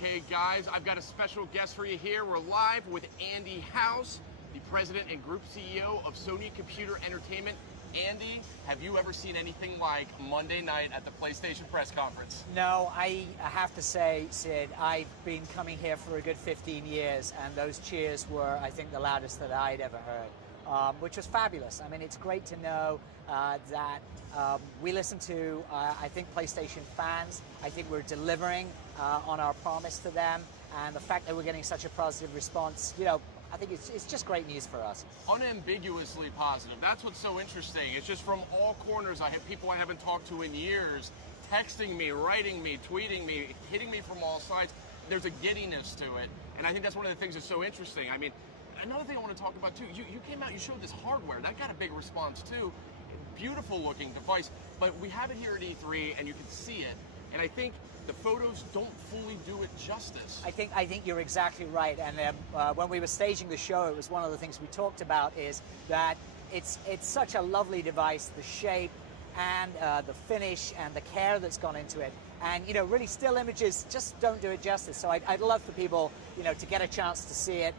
Okay, guys, I've got a special guest for you here. We're live with Andy House, the president and group CEO of Sony Computer Entertainment. Andy, have you ever seen anything like Monday night at the PlayStation press conference? No, I have to say, Sid, I've been coming here for a good 15 years, and those cheers were, I think, the loudest that I'd ever heard. Which was fabulous. I mean, it's great to know that we listen to, I think, PlayStation fans. I think we're delivering on our promise to them, and the fact that we're getting such a positive response, you know, I think it's just great news for us. Unambiguously positive. That's what's so interesting. It's just from all corners. I have people I haven't talked to in years texting me, writing me, tweeting me, hitting me from all sides. There's a giddiness to it, and I think that's one of the things that's so interesting. I mean, another thing I want to talk about too, you came out, you showed this hardware. That got a big response too. Beautiful looking device, but we have it here at E3 and you can see it. And I think the photos don't fully do it justice. I think you're exactly right. And when we were staging the show, it was one of the things we talked about is that it's such a lovely device, the shape and the finish and the care that's gone into it. And, you know, really still images just don't do it justice. So I'd love for people, you know, to get a chance to see it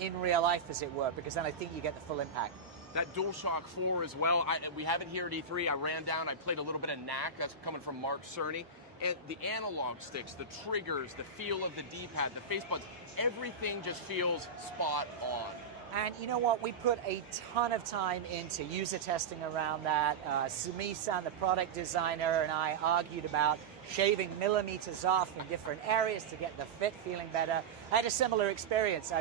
in real life, as it were, because then I think you get the full impact. That DualShock 4 as well, we have it here at E3. I ran down, I played a little bit of knack, that's coming from Mark Cerny. And the analog sticks, the triggers, the feel of the D-pad, the face buttons, everything just feels spot on. And you know what? We put a ton of time into user testing around that. Sumi-san, the product designer, and I argued about shaving millimeters off in different areas to get the fit feeling better. I had a similar experience.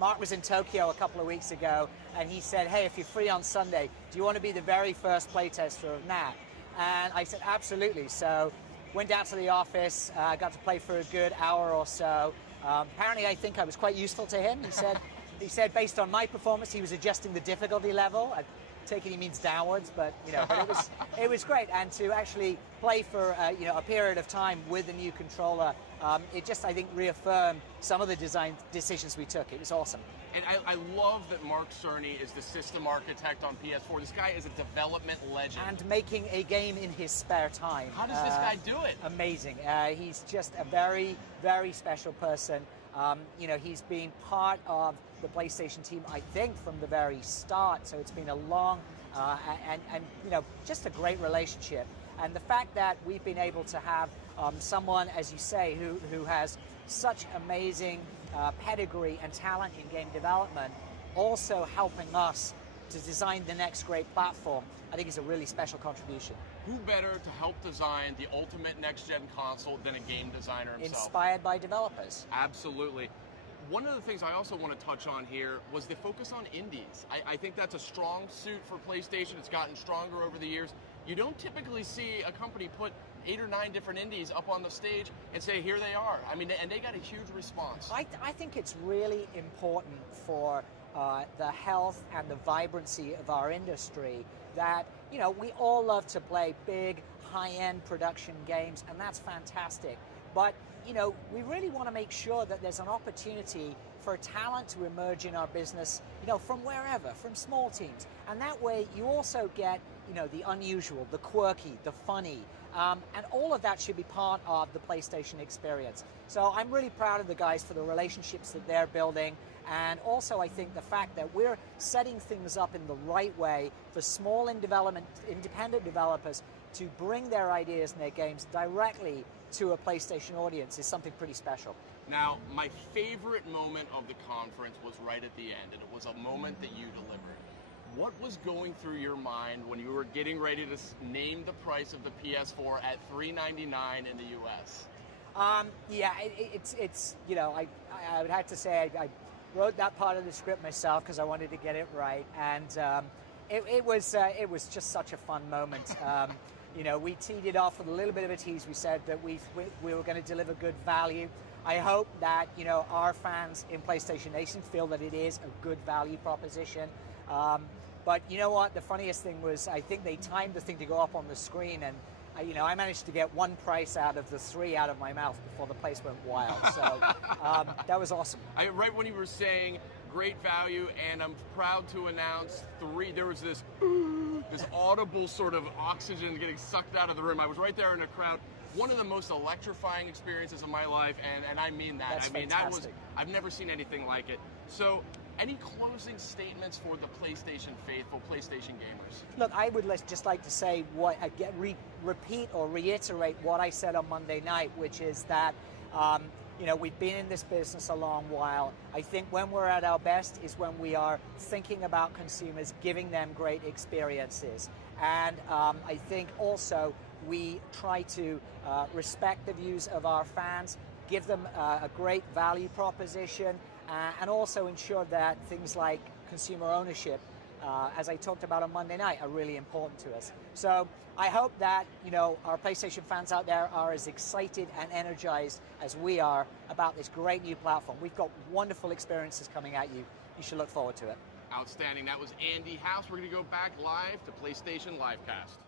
Mark was in Tokyo a couple of weeks ago, and he said, hey, if you're free on Sunday, do you want to be the very first playtester of NAT? And I said, absolutely. So went down to the office, got to play for a good hour or so. Apparently, I think I was quite useful to him. He said based on my performance, he was adjusting the difficulty level. I take it he means downwards, but you know, but it was great. And to actually play for you know, a period of time with the new controller, it just, I think, reaffirmed some of the design decisions we took. It was awesome. And I love that Mark Cerny is the system architect on PS4. This guy is a development legend. And making a game in his spare time. How does this guy do it? Amazing. He's just a very, very special person. You know, he's been part of the PlayStation team, I think, from the very start. So it's been a long and you know, just a great relationship. And the fact that we've been able to have someone, as you say, who has such amazing pedigree and talent in game development, also helping us to design the next great platform, I think is a really special contribution. Who better to help design the ultimate next-gen console than a game designer himself? Inspired by developers. Absolutely. One of the things I also want to touch on here was the focus on indies. I think that's a strong suit for PlayStation. It's gotten stronger over the years. You don't typically see a company put 8 or 9 different indies up on the stage and say, here they are. I mean, and they got a huge response. I think it's really important for the health and the vibrancy of our industry that, you know, we all love to play big, high-end production games, and that's fantastic. But, you know, we really want to make sure that there's an opportunity for talent to emerge in our business, you know, from wherever, from small teams. And that way you also get, you know, the unusual, the quirky, the funny, and all of that should be part of the PlayStation experience. So I'm really proud of the guys for the relationships that they're building, and also I think the fact that we're setting things up in the right way for small independent developers to bring their ideas and their games directly to a PlayStation audience is something pretty special. Now, my favorite moment of the conference was right at the end, and it was a moment that you delivered. What was going through your mind when you were getting ready to name the price of the PS4 at $399 in the US? Yeah, it's you know, I would have to say I wrote that part of the script myself because I wanted to get it right, and it was just such a fun moment. You know, we teed it off with a little bit of a tease. We said that we were going to deliver good value. I hope that, you know, our fans in PlayStation Nation feel that it is a good value proposition. But you know what? The funniest thing was I think they timed the thing to go up on the screen, and you know, I managed to get one price out of the 3 out of my mouth before the place went wild. So that was awesome. Right when you were saying great value, and I'm proud to announce 3, there was this audible sort of oxygen getting sucked out of the room. I was right there in the crowd. one of the most electrifying experiences of my life, and I mean that. That's I mean, fantastic. I've never seen anything like it. So, any closing statements for the PlayStation faithful, PlayStation gamers? Look, I would just like to say repeat or reiterate what I said on Monday night, which is that you know, we've been in this business a long while. I think when we're at our best is when we are thinking about consumers, giving them great experiences. And I think also we try to respect the views of our fans, give them a great value proposition, and also ensure that things like consumer ownership, as I talked about on Monday night, are really important to us. So I hope that, you know, our PlayStation fans out there are as excited and energized as we are about this great new platform. We've got wonderful experiences coming at you. You should look forward to it. Outstanding. That was Andy House. We're going to go back live to PlayStation Livecast.